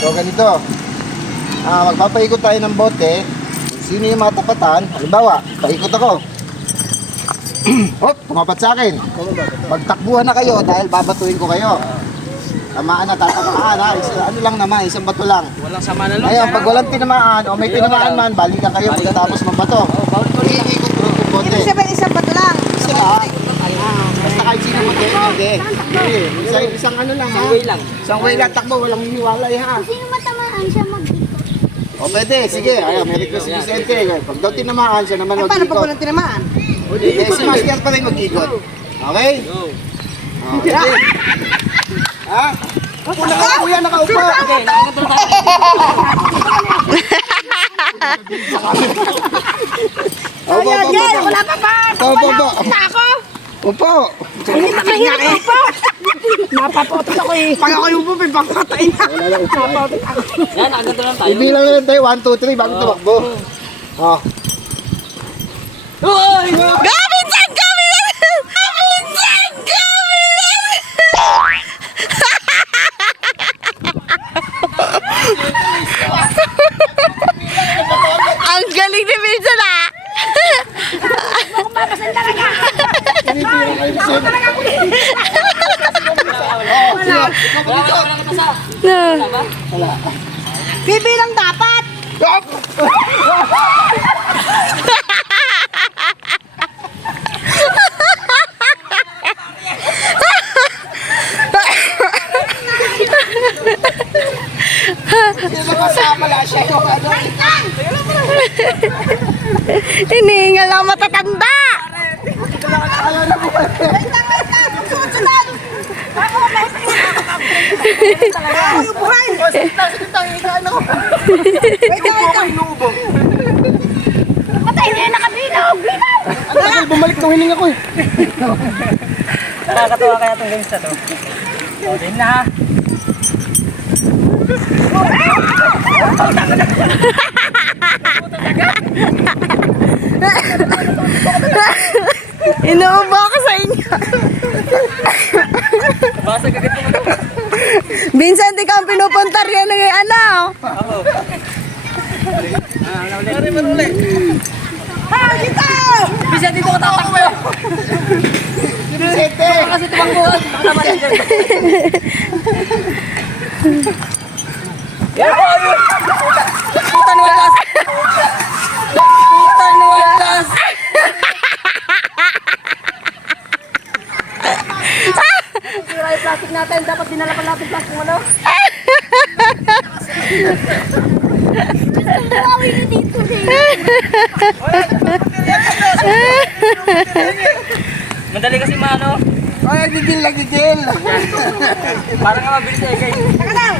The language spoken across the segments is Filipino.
So ganito, magpapaikot tayo ng bote. Sino yung matapatan? Halimbawa, paikot ako. Hop, tumapat sa akin. Magtakbuhan na kayo dahil babatuin ko kayo. Tamaan na, tatamaan ha. Ano lang naman, isang bato lang. Walang sama na lang. Ngayon, pag walang tinamaan o may tinamaan man, balikan kayo pagkatapos mabato. Iikot ko yung bote. Ibig sabihin isang bato lang. Isa lang. Basta kahit sino hindi. Isang ano lang ha. Isang way lang takbo, walang hiniwalay ha. Sino matamaan siya mag-ikot? O pwede, sige. Ayaw, may request si Vicente. Pag daw tinamaan siya naman Eh, paano pag mag-ikot. walang tinamaan? Si Master pa rin mag-ikot. Okay? Okay. Ha? Una ka kuya, nakaupo. Okay, nakakatulong tayo. Opo, Wala pa ba? Opo. Ako! Opo. Hindi pa mahirap po! Napapotot ako eh. Pag ako yung pupi, pangkatay na. Napapotot ako. Yan, nakakatulong tayo. Ibilang na lang tayo, 1, 2, 3, bago tumakbo. Oh. Uy! Gabinsan! Gabinsan! Gabinsan! Ang galing ni Vincent ah! Pinipilang kayo Vicente. Bibilang dapat! Stop! Sino kasama lang siya yung ano? Hinihingal lang matatanda! Ayaw na po. Patay niya nakabilog! Ang tagal bumalik nung hininga ko eh. Nakakatuwa kaya itong games na to. O, din na ha. Inuubo ako sa inyo. Basag agad mo ito. Vincent, ikaw ang pinupuntar yan ng ano. Ako. Ano ulit? Ah, dito! Bisa dito ka tatakbo. Vicente! Kasi tumakbuhan. Nakatama yan dyan. Yan po yun. Puta na walas. Puta na walas. Sira yung plastic natin. Dapat dinalapan natin plastic mo, no? Kawawi na dito rin. Madali kasi maano. Ay, gigil. Parang nga mabilis eh, guys. Taka lang!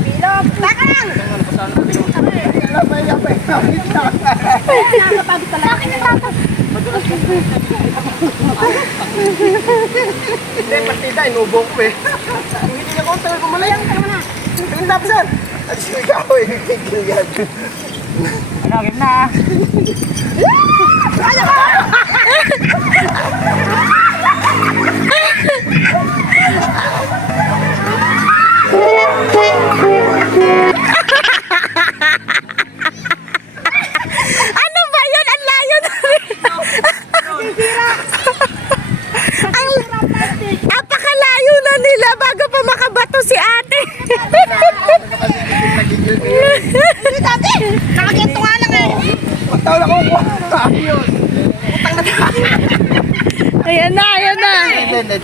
Bilog! Taka lang! Nakakapagod pala. Akin na tapos. Hindi, partida, inubong ko eh. Hindi niya ko, tagal kumalayang ka naman na. Tingin tapos yan. At sigaw eh, gigil yan. Ano, game na. Ano ba yun? Ang layo na rin. Apakalayo na nila bago pa makabato si ate. Hindi dati. Nakaginto nga lang eh. Pagtaon ako ko. Ayun. Ayan na, ayan na. Hindi.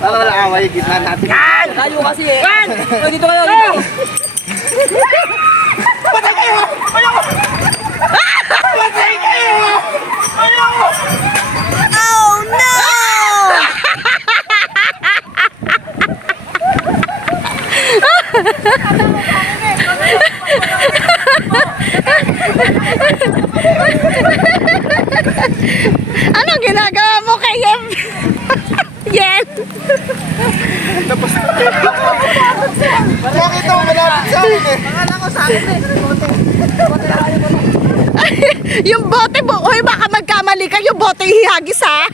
Para wala away, gitna natin. Layo kasi eh. O, dito kayo, dito. Patay kayo! Oh no! Ano ginagawa mo kay Yen? Yen? Tapos bakit ako malapit sa akin eh? Yung bote mo, uy baka magkamali nagkamali kayo, bote hihagis ha.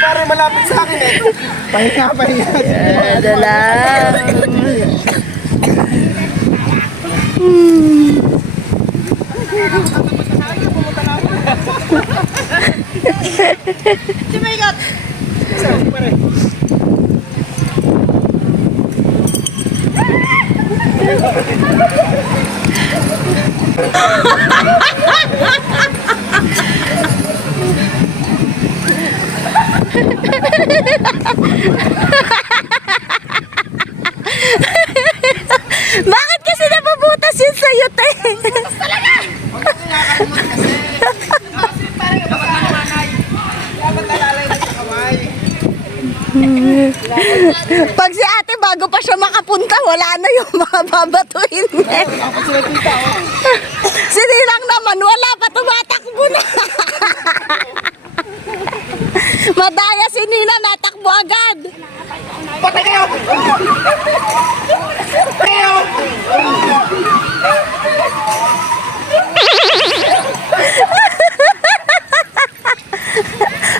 Pare malapit sa akin eh. Pahinga. Ano lang. Bakit kasi nababutas yun sa'yo, te? Pag si ate bago pa siya makapunta, wala na yung mga babatuhin niya. Si Ninang naman, wala pa, tumatakbo na. Madaya si Nina, natakbo agad. Patay kayo!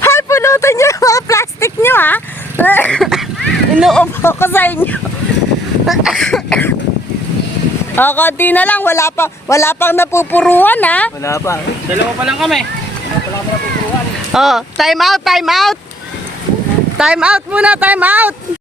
Hay, pulutan niyo yung mga plastic niyo, ha? Inuupo ko sa inyo. O, konti na lang. Wala pang napupuruan, ha? Wala pa. Dalawa pa lang kami. Oh, time out, time out. Time out muna, time out.